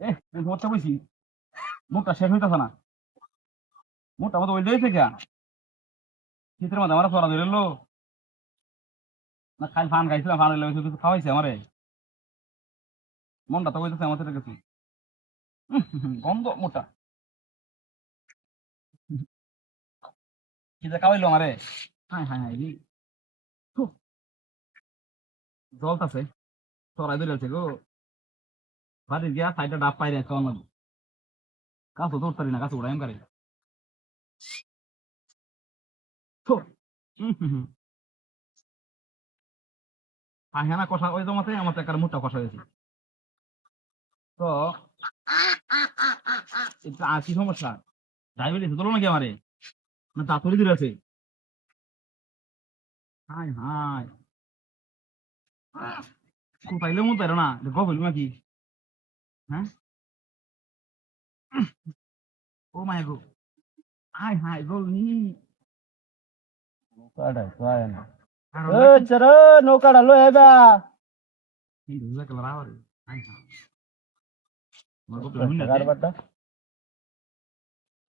তুই ধরতে কইছি মুখটা শেষ হইতাছে না। মুখটা মতো ওই দিয়েছে কে শীতের মধ্যে আমার পড়া ধরলো না, খাই ফান খাইছিলাম, ফান হইলে কিছু খাওয়াইছে আমারে। মনটা তো কইতেছে আমার সাথে কিছু গন্ধ মোটা কি যে খাওয়াইলো আমারে। হ্যাঁ হ্যাঁ হ্যাঁ জলতাছে, চড়াই ধরেছে গো। বাড়ির গিয়া সাইডটা ডাব পাইরে চল না, কাছে ধরতারি না, কাছে উড়াইম কারে। পায়খানা কষা ওই জমাতে আমার তো একটা মুখটা কষা হয়েছে। তো এটা আর কি সমস্যা, ডায়াবেটিস ধরো নাকি আমারে, না দাঁতরি দূরে আছে। হাই হাই কোথাইলে মতো না, গবল নাকি? হ্যাঁ ও মাই গো, হাই হাই গোল নি নৌকাটা পায় না। এ চরে নৌকাটা লই আইবা। কিন্তু যা কলা রাওরে। হাই হাই আমার গো গাড়বাটা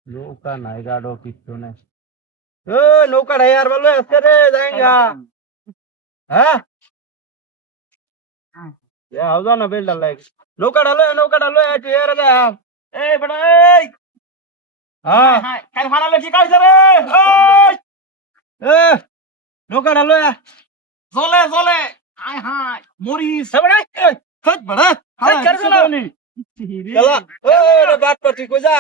নৌকা নাই, গাড়ো কিচ্ছু নাই। এ নৌকাটা ইয়ার বলো আজকে রে যাইঙ্গা। হ্যাঁ এ আউজা না বেলডা লাইক নৌকাটা লই আইতে এর দা। এই বড় এই হ্যাঁ হাই কাল ফানালে কি কাইছে রে? এই এ নৌকাটা লই আ। জলে জলে হাই হাই মরিস এ বড়া কত বড় হাই কার কিছু গেল নি চলা। ও রে বাট পাটি কই যা।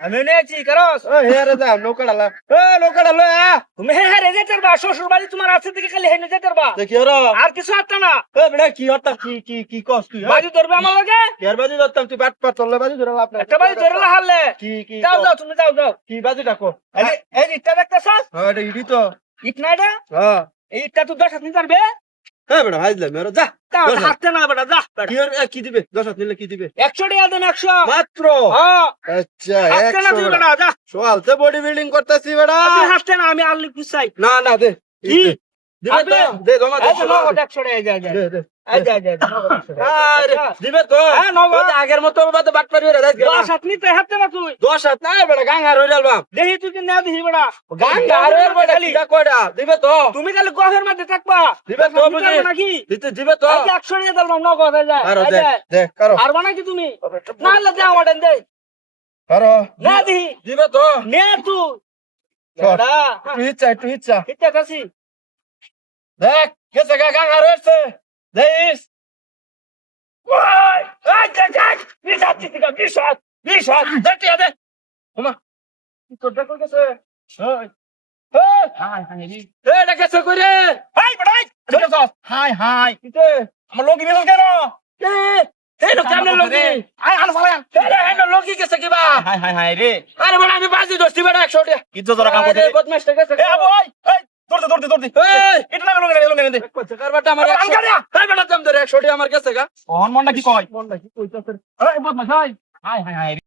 আমি নেছি করস ও হেরে যা নৌকাটা লা। এ নৌকাটা লই আ। তুমি হ্যাঁ রে যেতে পারবা, শ্বশুর বাড়ি তোমার আছে দিকে খালি হেনে যেতে পারবা, দেখি ওর আর কিছু আত্তা না। এ বড়া কি হতা কি কস তুই? বাড়ি ধরবে আমার লগে, কেয়ার বাজি ধরতাম, তুই বাট পাট চললে বাজি ধরে লাভ নাই। একটা বাড়ি ধরে হারলে কি যাও যাও তুমি যাও যাও। কি বাজি ডাকো? এই ইটটা দেখতেছ, হ্যাঁ এটা ইডি তো। ইট না এটা, হ্যাঁ এই ইটটা তুই 10 হাত নিতে পারবে? হ্যাঁ বেটা ভাইজলাম মেরো যা। তাও দশ হাত। হারতে না বেটা, যা বেটা। কি ওর কি দিবে? 10 হাত নিলে কি দিবে? 100 টাকা দেন, 100 মাত্র। হ্যাঁ আচ্ছা হারতে না 100 তুই বেটা। বেটা, যা। সোয়ালতে বডি বিল্ডিং করতেছি বেটা। তুই হারতে না, আমি আনলি পুষাই না না দে। কি? দিবে তো? দে জমা দে। এই যে নগদ 100 টাকা, যা যা দে দে। এই যা যা নগদ 100 টাকা। আরে দিবে তো? হ্যাঁ, নগদ। ওই যে আগের মতো বাদ বাট পারি রে দাইছ গেল। 10 হাত নিতে হারতে না তুই, 10 হাত না বেটা গাঙ্গা রইলাল বাপ। দেখি তুই কি না দেখি বেটা। গাঙ্গা রে বেটা কিটা কয়টা? দিবে তো? তুমি খালি গহের মধ্যে থাকবা, দিবে তো নিতে বুঝি? পারবে নাকি? দিবে তো? এই যে 100 টাকা দিলাম নগদ, এই যা আরো এই দে যা। দে করো পারবা নাকি তুমি? না হলে দে আমার দে, করো। না দেখি দিবে তো? নে তুই চল। বেটা। একটু ইচ্ছা কিটা কাছি দেখ গেছে গাঙ্গা রয়েছে দেখিস। ওই এই যা যা বিশাত চিতিকা বিশাত দেখতে দে ওমা কি তোরটা কই গেছে? ওই হাই হাই রে এটা গেছে কই রে? এই বেটা ঠিক আছে হাই হাই কিতে আমার লোক মিল কেন? এ এই লো কেমনে লগি? আই আন ফালা এরে হেন লগি গেছে কিবা? হাই হাই হাই রে আরে বড় আমি বাজি দস্তি বেটা 100 টাকা কি তো তোরা কাম করছিস? আরে বদমাশটা গেছে। এ আবু এই দৌড়তে এই এটা না লোক দে কইছে কারবারটা আমার আরে 100 আনকা দিয়া। এই বেটা দাম ধরে 100 টাকা আমার কাছে গা। ওহন মনটা কি কয়? মনটা কি কইতাছে? এই বদমাশ হাই হাই হাই